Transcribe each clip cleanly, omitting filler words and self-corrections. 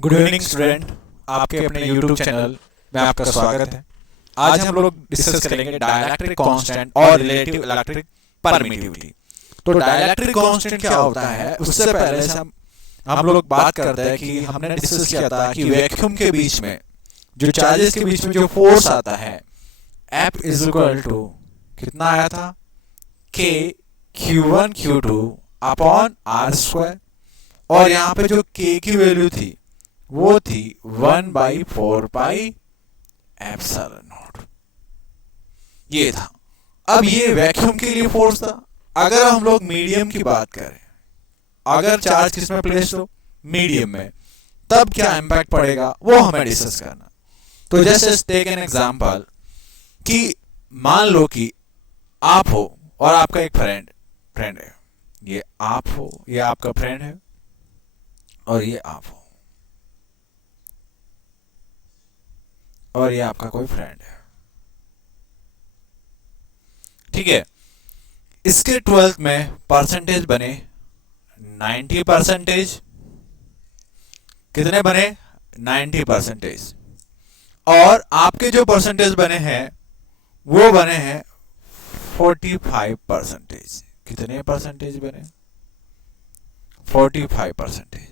Good evening student. आपके अपने YouTube channel में आपका स्वागत है। आज हम लोग डिस्कस करेंगे डाइलेक्ट्रिक कांस्टेंट और रिलेटिव इलेक्ट्रिक परमिटिविटी। तो डाइलेक्ट्रिक कांस्टेंट क्या होता है, उससे पहले से हम लोग बात करते हैं कि हमने डिस्कस किया था कि वैक्यूम के बीच में जो चार्जेस के बीच में जो फोर्स आता है F इज इक्वल टू कितना आया था, K Q1 Q2 upon R square, और यहाँ पे जो K की वैल्यू थी वो थी 1/4 पाई एप्सिलॉन नॉट। ये था। अब ये वैक्यूम के लिए फोर्स था। अगर हम लोग मीडियम की बात करें, अगर चार्ज किस में प्लेस हो, मीडियम में, तब क्या इंपैक्ट पड़ेगा वो हमें डिस्कस करना। तो जैसे टेक एन एग्जांपल कि मान लो कि आप हो और आपका एक फ्रेंड है। ये आप हो, ये आपका फ्रेंड है, और ये आप हो, और ये आपका कोई फ्रेंड है। ठीक है। इसके 12th में परसेंटेज बने 90%। कितने बने? 90%। और आपके जो परसेंटेज बने हैं वो बने हैं 45%। कितने परसेंटेज बने? 45%।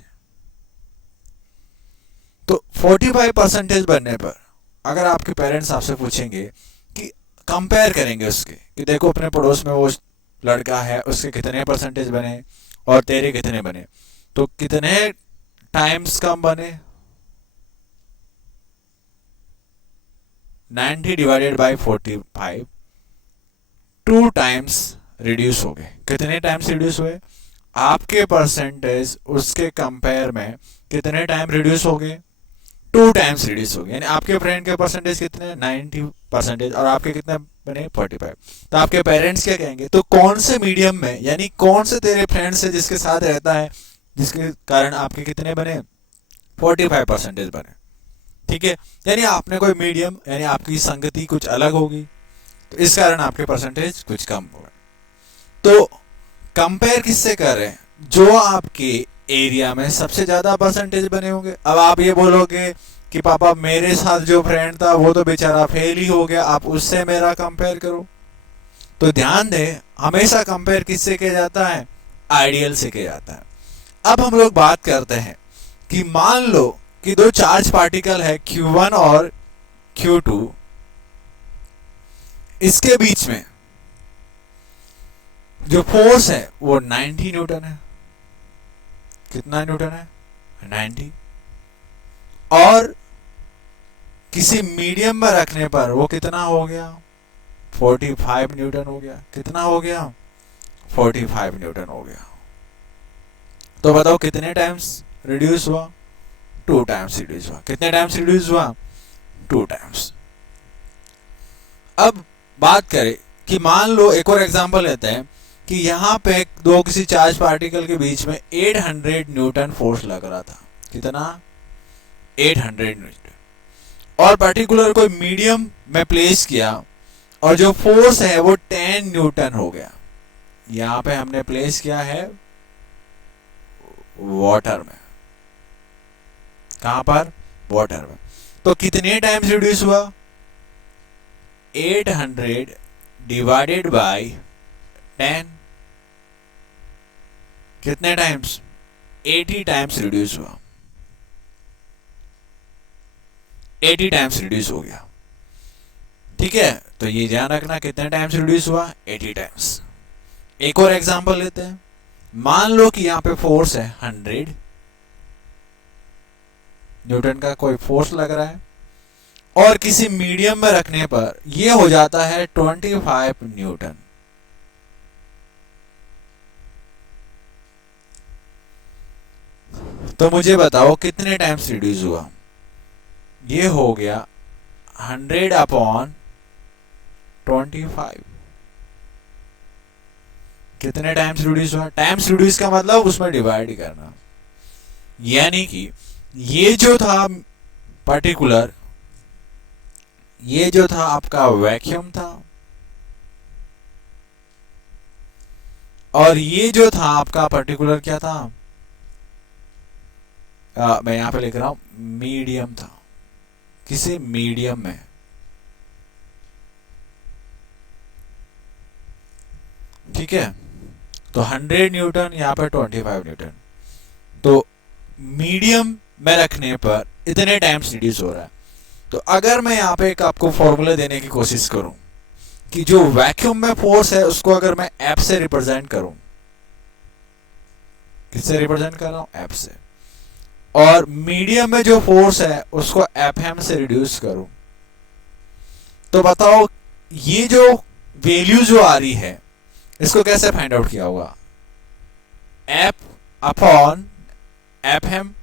तो 45% बनने पर अगर आपके पेरेंट्स आपसे पूछेंगे कि कंपेयर करेंगे उसके कि देखो अपने पड़ोस में वो लड़का है, उसके कितने परसेंटेज बने और तेरे कितने बने, तो कितने टाइम्स कम बने? 90 डिवाइडेड बाय 45, 2 टाइम्स रिड्यूस हो गए। कितने टाइम्स रिड्यूस हुए? आपके परसेंटेज उसके कंपेयर में कितने टाइम रिड्यूस हो गए? 2 टाइम्स रिड्यूस हो गए। यानी आपके फ्रेंड के परसेंटेज कितने? 90% और आपके कितने बने? 45। तो आपके पेरेंट्स क्या कहेंगे? तो कौन से मीडियम में, यानी कौन से तेरे फ्रेंड्स है जिसके साथ रहता है जिसके कारण आपके कितने बने? 45% बने। ठीक है। यानी आपने कोई मीडियम, यानी आपकी संगति कुछ अलग होगी, तो इस कारण आपके परसेंटेज कुछ कम होगा। तो कंपेयर किससे कर रहे हैं? जो आपके एरिया में सबसे ज्यादा परसेंटेज बने होंगे। अब आप ये बोलोगे कि पापा मेरे साथ जो फ्रेंड था वो तो बेचारा फेल ही हो गया, आप उससे मेरा कंपेयर करो। तो ध्यान दें, हमेशा कंपेयर किससे किया जाता है? आइडियल से किया जाता है। अब हम लोग बात करते हैं कि मान लो कि दो चार्ज पार्टिकल है Q1 और Q2, इसके बीच में जो फोर्स है वो 90 न्यूटन है। कितना न्यूटन है? 90। और किसी मीडियम में रखने पर वो कितना हो गया? 45 न्यूटन हो गया। कितना हो गया? 45 न्यूटन हो गया। तो बताओ कितने टाइम्स रिड्यूस हुआ? 2 टाइम्स रिड्यूस हुआ। कितने टाइम्स रिड्यूस हुआ? 2 टाइम्स। अब बात करें कि मान लो एक और एग्जांपल लेते हैं कि यहां पे दो किसी चार्ज पार्टिकल के बीच में 800 न्यूटन फोर्स लग रहा था। कितना? 800 न्यूटन। और पर्टिकुलर कोई मीडियम में प्लेस किया और जो फोर्स है वो 10 न्यूटन हो गया। यहां पे हमने प्लेस किया है वाटर में। कहां पर? वाटर में। तो कितने टाइम्स रिड्यूस हुआ? 800 डिवाइडेड बाय 10। कितने टाइम्स? 80 टाइम्स रिड्यूस हुआ। 80 टाइम्स रिड्यूस हो गया। ठीक है। तो ये ध्यान रखना कितने टाइम्स रिड्यूस हुआ? 80 टाइम्स। एक और एग्जांपल लेते हैं। मान लो कि यहां पे फोर्स है 100 न्यूटन का कोई फोर्स लग रहा है, और किसी मीडियम में रखने पर यह हो जाता है 25 न्यूटन। तो मुझे बताओ कितने टाइम्स रिड्यूस हुआ? ये हो गया 100 अपॉन 25। कितने टाइम्स रिड्यूस हुआ? टाइम्स रिड्यूस का मतलब उसमें डिवाइड करना। यानी कि ये जो था पर्टिकुलर, ये जो था आपका वैक्यूम था, और ये जो था आपका पर्टिकुलर क्या था? मैं यहाँ पे लिख रहा हूँ मीडियम था, किसी मीडियम में, ठीक है। तो 100 न्यूटन, यहाँ पे 25 न्यूटन। तो मीडियम में रखने पर इतने टाइम्स रिड्यूस हो रहा है। तो अगर मैं यहाँ पे एक आपको फॉर्मूला देने की कोशिश करूं कि जो वैक्यूम में फोर्स है उसको अगर मैं एफ से रिप्रेजेंट करूं, किससे रिप्रेजेंट कर रहा हूं, एफ से, और मीडियम में जो फोर्स है उसको एफ एम से रिड्यूस करूं, तो बताओ ये जो वैल्यू जो आ रही है इसको कैसे फाइंड आउट किया होगा, एफ अपॉन एफ एम।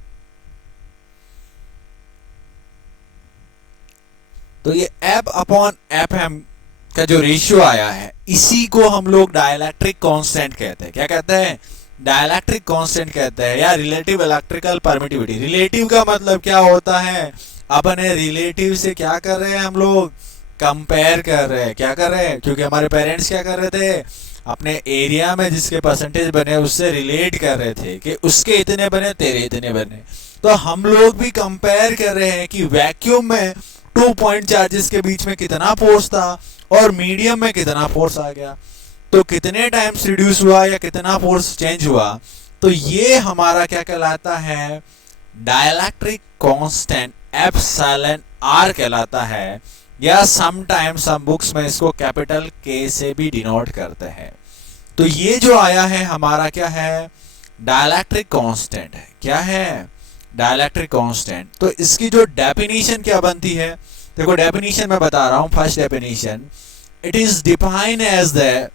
तो ये एफ अपॉन एफ एम का जो रेशियो आया है इसी को हम लोग डाइलेक्ट्रिक कांस्टेंट कहते हैं। क्या कहते हैं, डाइलेक्ट्रिक कांस्टेंट कहते हैं, या रिलेटिव इलेक्ट्रिकल परमिटिविटी। रिलेटिव का मतलब क्या होता है, अपने रिलेटिव से क्या कर रहे हैं हम लोग, कंपेयर कर रहे हैं। क्या कर रहे हैं, क्योंकि हमारे पेरेंट्स क्या कर रहे थे, अपने एरिया में जिसके परसेंटेज बने उससे रिलेट कर रहे थे कि उसके इतने बने तेरे इतने बने। तो हम लोग भी कंपेयर कर रहे हैं कि वैक्यूम में 2 पॉइंट चार्जेस के बीच में कितना फोर्स था और मीडियम में कितना फोर्स आ गया, तो कितने टाइम्स रिड्यूस हुआ या कितना फोर्स चेंज हुआ। तो ये हमारा क्या कहलाता है, डाइलेक्ट्रिक कांस्टेंट एप्सिलॉन आर कहलाता है, या समटाइम्स सम बुक्स में इसको कैपिटल के से भी डिनोट करते हैं। तो ये जो आया है हमारा क्या है, डाइलेक्ट्रिक कांस्टेंट है। क्या है, डाइलेक्ट्रिक कांस्टेंट। तो इसकी जो डेफिनेशन क्या बनती है, देखो डेफिनेशन मैं बता रहा हूं। First definition, it is defined as the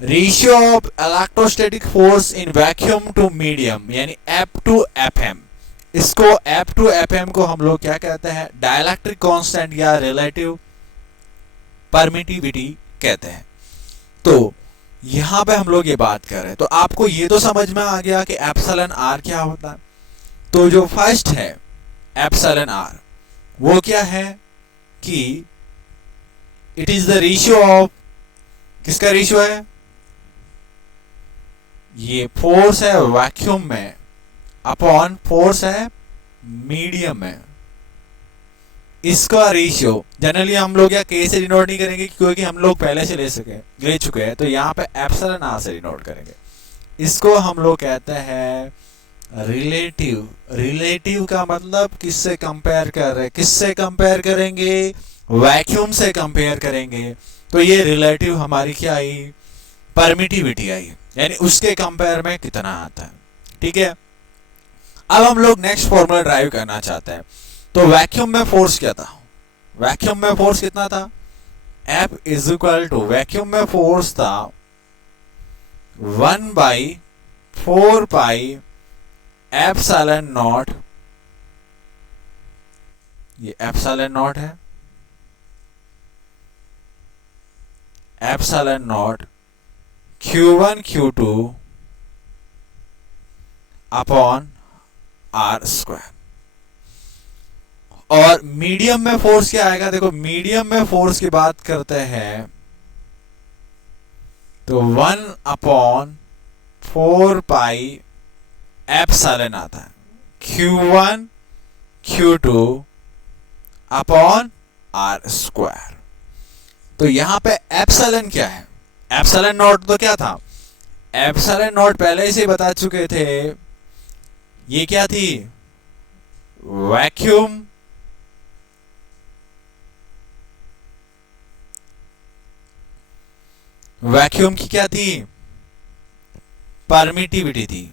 ratio of electrostatic force in vacuum to medium, यानी एफ टू एफ एम। इसको एफ टू एफ एम को हम लोग क्या कहते हैं, डाइलेक्ट्रिक कांस्टेंट या रिलेटिव परमिटिविटी कहते हैं। तो यहां पे हम लोग ये बात कर रहे हैं, तो आपको ये तो समझ में आ गया कि एप्सिलॉन आर क्या होता है। तो जो फर्स्ट है एप्सिलॉन आर, वो क्या है कि it is the ratio of, किसका रेशियो है, ये फोर्स है वैक्यूम में अपॉन फोर्स है मीडियम में, इसका रेशियो। जनरली हम लोग या के से डिनोट नहीं करेंगे क्योंकि हम लोग पहले से ले चुके हैं, तो यहाँ पे एप्सिलॉन आर से डिनोट करेंगे। इसको हम लोग कहते हैं रिलेटिव। रिलेटिव का मतलब किससे कंपेयर कर रहे हैं, किससे कंपेयर करेंगे, वैक्यूम से कंपेयर करेंगे। तो ये रिलेटिव हमारी क्या आई, परमिटिविटी आई, यानी उसके कंपेयर में कितना आता है। ठीक है, अब हम लोग नेक्स्ट फॉर्मूला ड्राइव करना चाहते हैं। तो वैक्यूम में फोर्स क्या था, वैक्यूम में फोर्स कितना था, F is equal to, vacuum में फोर्स था 1/4 पाई एप्सिलॉन नॉट, ये एप्सिलॉन नॉट है, epsilon naught Q1 Q2 upon r square. और मीडियम में फोर्स क्या आएगा, देखो मीडियम में फोर्स की बात करते हैं तो 1/4 पाई एप्सिलॉन आता है, Q1 Q2 upon r square. तो यहां पे एप्सिलॉन क्या है, एप्सिलॉन नॉट तो क्या था, एप्सिलॉन नॉट पहले से बता चुके थे, ये क्या थी, वैक्यूम वैक्यूम की क्या थी, परमिटिविटी थी।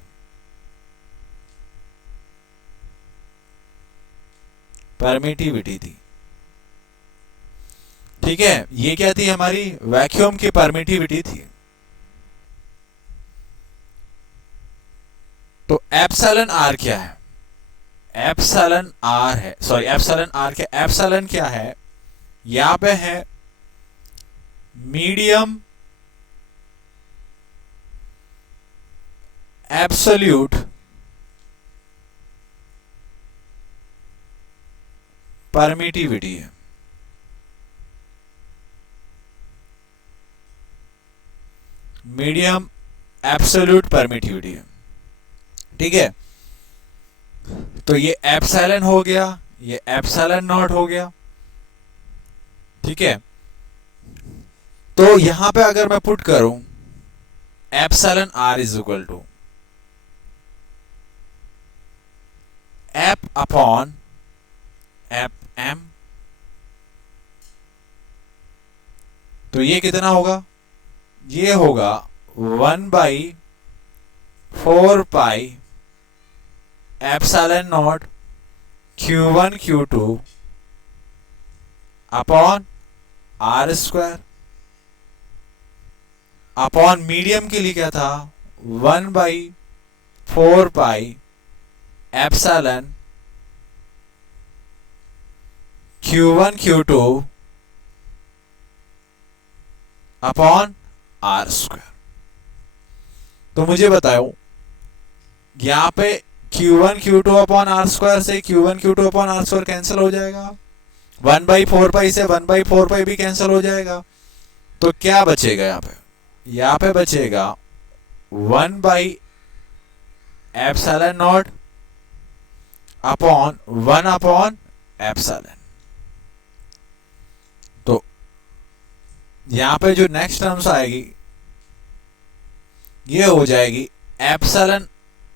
परमिटिविटी थी, ठीक है, ये क्या थी हमारी, वैक्यूम की परमिटिविटी थी। तो एप्सिलॉन आर क्या है, एप्सिलॉन आर है, सॉरी एप्सिलॉन आर के एप्सिलॉन क्या है, यहां पे है मीडियम एब्सोल्यूट परमिटिविटी है। मीडियम एब्सोल्यूट परमिटिविटी है, ठीक है। तो ये एप्सिलॉन हो गया, ये एप्सिलॉन नॉट हो गया, ठीक है। तो यहां पे अगर मैं पुट करूं epsilon r is equal to F upon F m, तो ये कितना होगा, ये होगा 1/4 pi epsilon naught Q1 Q2 upon r square, upon medium के लिए क्या था 1/4 pi epsilon Q1 Q2 upon r square. तो मुझे बताओ यहां पे Q1 Q2 upon r square से Q1 Q2 upon r square cancel हो जाएगा, 1/4 पाई से 1/4 पाई भी कैंसिल हो जाएगा। तो क्या बचेगा यहाँ पे बचेगा 1/एप्सिलॉन नॉट अपॉन 1 अपॉन एप्सिलॉन। तो यहां पे जो नेक्स्ट टर्म्स आएगी ये हो जाएगी epsilon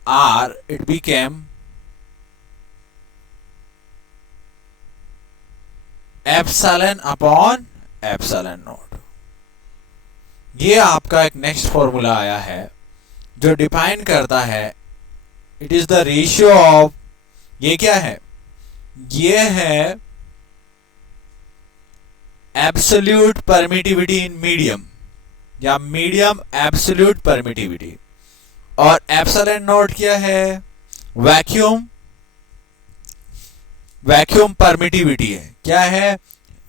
r, it became epsilon upon epsilon naught. ये आपका एक नेक्स्ट फॉर्मूला आया है जो डिफाइन करता है it is the ratio of, ये क्या है, ये है एब्सोल्यूट परमिटिविटी इन मीडियम या मीडियम एब्सोल्यूट परमिटिविटी, और एप्सिलॉन नॉट क्या है, वैक्यूम परमिटिविटी है। क्या है,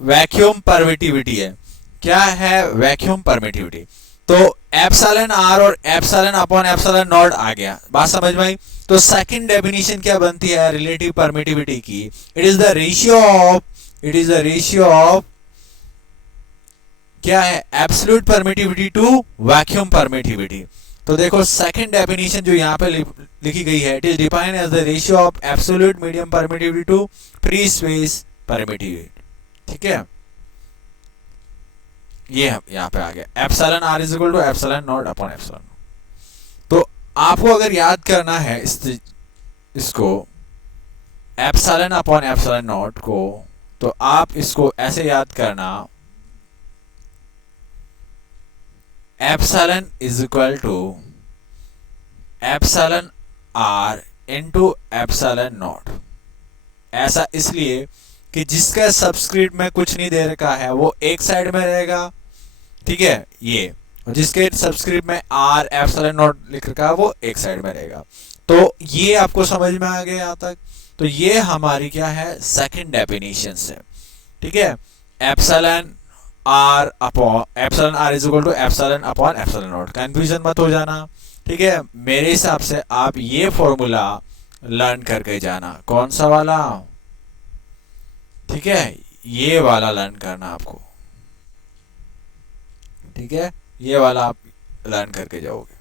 वैक्यूम परमिटिविटी है। क्या है, वैक्यूम परमिटिविटी। तो एप्सिलॉन आर और एप्सिलॉन अपॉन एप्सिलॉन नॉट आ गया, बात समझ में आई। तो सेकंड डेफिनेशन क्या बनती है रिलेटिव परमिटिविटी की, it is the ratio of क्या है, absolute permittivity to vacuum permittivity. तो देखो सेकंड डेफिनेशन जो यहां पे लिखी गई है, it is defined as the ratio of absolute medium permittivity to free space permittivity, ठीक है। ये यहां पे आ गया epsilon r is equal to epsilon naught upon epsilon. तो आपको अगर याद करना है इसको एप्सिलॉन अपॉन एप्सिलॉन नॉट को, तो आप इसको ऐसे याद करना, epsilon is equal to epsilon r into epsilon naught. ऐसा इसलिए कि जिसका सबस्क्रिप्ट में कुछ नहीं दे रखा है वो एक साइड में रहेगा, ठीक है, ये, और जिसके सबस्क्रिप्ट में आर एप्सिलॉन नॉट लिख रखा है वो एक साइड में रहेगा। तो ये आपको समझ में आ गया यहाँ तक। तो ये हमारी क्या है, सेकंड डेफिनेशन है, ठीक है। Epsilon r is equal to epsilon upon epsilon naught, confusion मत हो जाना, ठीक है। मेरे हिसाब से आप ये फॉर्मूला लर्न करके जाना, कौन सा वाला, ठीक है, ये वाला लर्न करना आपको, ठीक है, ये वाला आप लर्न करके जाओगे,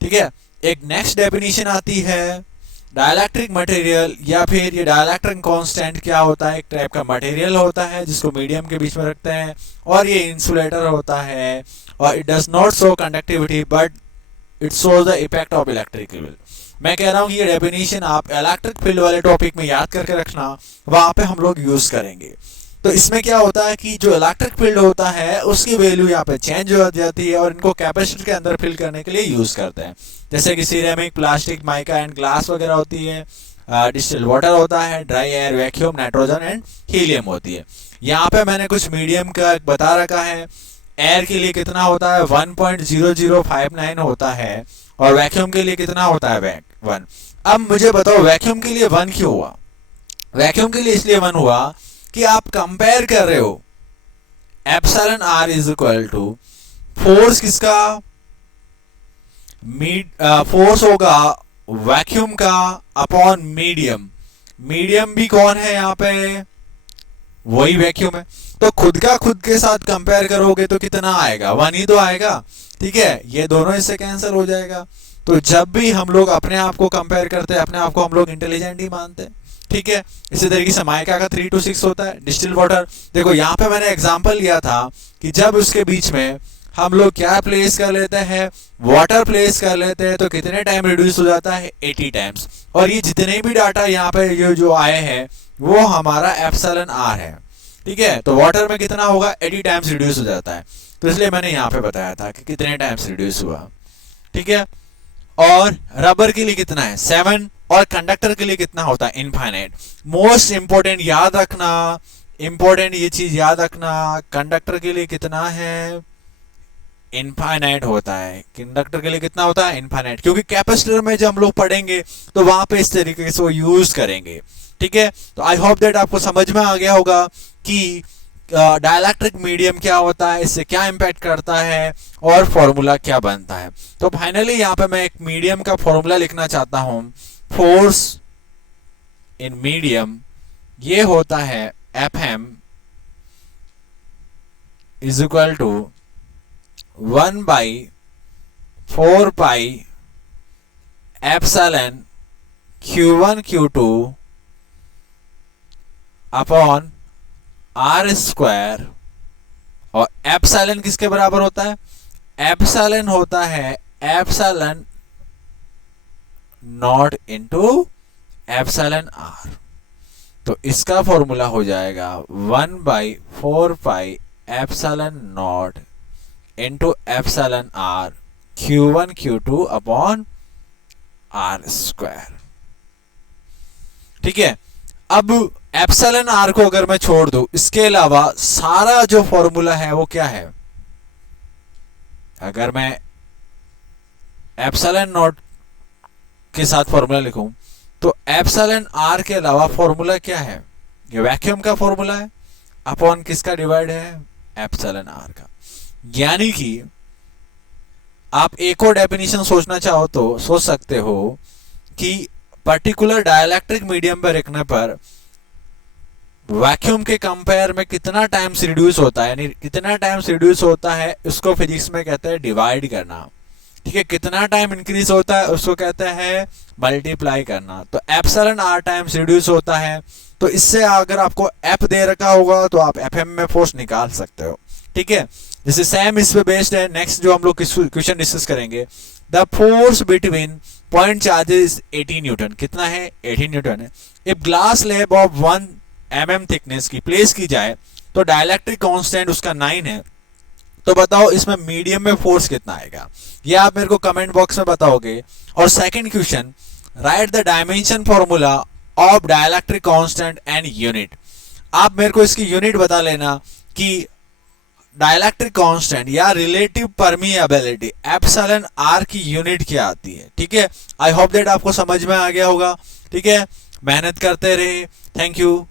ठीक है। एक नेक्स्ट डेफिनेशन आती है डाइलेक्ट्रिक मटेरियल, या फिर ये डाइलेक्ट्रिक कांस्टेंट क्या होता है, एक टाइप का मटेरियल होता है जिसको मीडियम के बीच में रखते हैं, और ये इंसुलेटर होता है, और it does not show conductivity but it shows the effect of electric field. मैं कह रहा हूं कि ये डेफिनेशन आप इलेक्ट्रिक फील्ड वाले टॉपिक में याद करके रखना, वहां पे हम लोग यूज करेंगे। तो इसमें क्या होता है कि जो इलेक्ट्रिक फील्ड होता है उसकी वैल्यू यहाँ पे चेंज हो जाती है, और इनको कैपेसिटर के अंदर फिल करने के लिए यूज करते हैं, जैसे कि ceramic, plastic, mica and glass वगैरह होती है, डिस्टिल्ड वाटर होता है, dry air, vacuum, nitrogen and helium होती है। यहाँ पे मैंने कुछ मीडियम का बता रखा है। एयर के लिए कितना होता है, 1.0059 होता है, और वैक्यूम के लिए कितना होता है, 1। अब मुझे बताओ वैक्यूम के लिए 1 क्यों हुआ। वैक्यूम के लिए इसलिए 1 हुआ कि आप कंपेयर कर रहे हो epsilon r is equal to force किसका, फोर्स होगा वैक्यूम का अपॉन मीडियम। मीडियम भी कौन है यहाँ पे, वही वैक्यूम है। तो खुद का खुद के साथ कंपेयर करोगे तो कितना आएगा, 1 ही तो आएगा, ठीक है। ये दोनों इससे कैंसिल हो जाएगा, तो जब भी हम लोग अपने आप को कंपेयर करते हैं, अपने आप को हम लोग इंटेलिजेंट ही मानते हैं, ठीक है। इसी तरीके से माइका का 3 to 6 होता है। डिस्टिल वाटर, देखो यहाँ पे मैंने एग्जांपल लिया था कि जब उसके बीच में हम लोग क्या प्लेस कर लेते हैं, वाटर प्लेस कर लेते हैं, तो कितने टाइम रिड्यूस हो जाता है, 80 टाइम्स। और ये जितने भी डाटा यहाँ पे ये जो आए हैं वो हमारा एप्सिलॉन आर है, ठीक है। तो वाटर में कितना होगा, 80 टाइम्स रिड्यूस हो जाता है। तो इसलिए मैंने यहाँ पे बताया था कि कितने टाइम्स रिड्यूस हुआ, ठीक है। और रबर के लिए कितना है, 7, और कंडक्टर के लिए कितना होता है, इनफाइनाइट। मोस्ट इंपोर्टेंट याद रखना, इंपोर्टेंट ये चीज याद रखना, कंडक्टर के लिए कितना है, इनफाइनाइट होता है। कंडक्टर के लिए कितना होता है, इनफाइनाइट, क्योंकि कैपेसिटर में जब हम लोग पढ़ेंगे तो वहां पे इस तरीके से वो यूज करेंगे, ठीक है। तो आई होप दैट आपको समझ में आ गया होगा कि डाइलेक्ट्रिक मीडियम क्या होता है, इससे क्या इंपैक्ट करता है और फॉर्मूला क्या बनता है। तो फाइनली यहाँ पे मैं एक मीडियम का फॉर्मूला लिखना चाहता हूं। फोर्स इन मीडियम ये होता है Fm is equal to 1/4 pi epsilon Q1 Q2 upon r square. और एप्सिलॉन किसके बराबर होता है, एप्सिलॉन होता है epsilon naught into epsilon r. तो इसका फॉर्मूला हो जाएगा 1/4 pi epsilon naught into epsilon r Q1 Q2 upon r square, ठीक है। अब एप्सिलॉन आर को अगर मैं छोड़ दूं, इसके अलावा सारा जो फॉर्मूला है वो क्या है, अगर मैं एप्सिलॉन नॉट के साथ फॉर्मूला लिखूं तो एप्सिलॉन आर के अलावा फॉर्मूला क्या है, ये वैक्यूम का फॉर्मूला है, अपॉन किसका डिवाइड है, एप्सिलॉन आर का। यानी कि आप एक और डेफिनेशन सोचना चाहो तो सोच सकते हो कि पर्टिकुलर डाइलेक्ट्रिक मीडियम पर रखने पर वैक्यूम के कंपेयर में कितना टाइम्स रिड्यूस होता है, यानी कितना टाइम्स रिड्यूस होता है उसको फिजिक्स में कहते हैं डिवाइड करना, ठीक है। कितना टाइम इंक्रीज होता है उसको कहते हैं मल्टीप्लाई करना। तो एप्सिलॉन आर टाइम्स रिड्यूस होता है, तो इससे अगर आपको एफ दे रखा होगा तो आप एफएम में फोर्स निकाल सकते हो, ठीक है। जैसे सेम इस पे बेस्ड है। नेक्स्ट जो हम लोग क्वेश्चन डिस्कस करेंगे, the force between point charges 18 Newton, कितना है, 18 न्यूटन है। If glass slab of 1 mm thickness की प्लेस की जाए तो डाइलेक्ट्रिक कांस्टेंट उसका 9 है, तो बताओ इसमें मीडियम में फोर्स कितना आएगा, ये आप मेरे को कमेंट बॉक्स में बताओगे। और second question, right the dimension formula of dielectric constant and unit. आप मेरे को इसकी यूनिट बता लेना कि डाइलेक्ट्रिक कांस्टेंट या रिलेटिव परमिएबिलिटी एप्सिलॉन आर की यूनिट क्या आती है, ठीक है। आई होप दैट आपको समझ में आ गया होगा, ठीक है। मेहनत करते रहे, थैंक यू।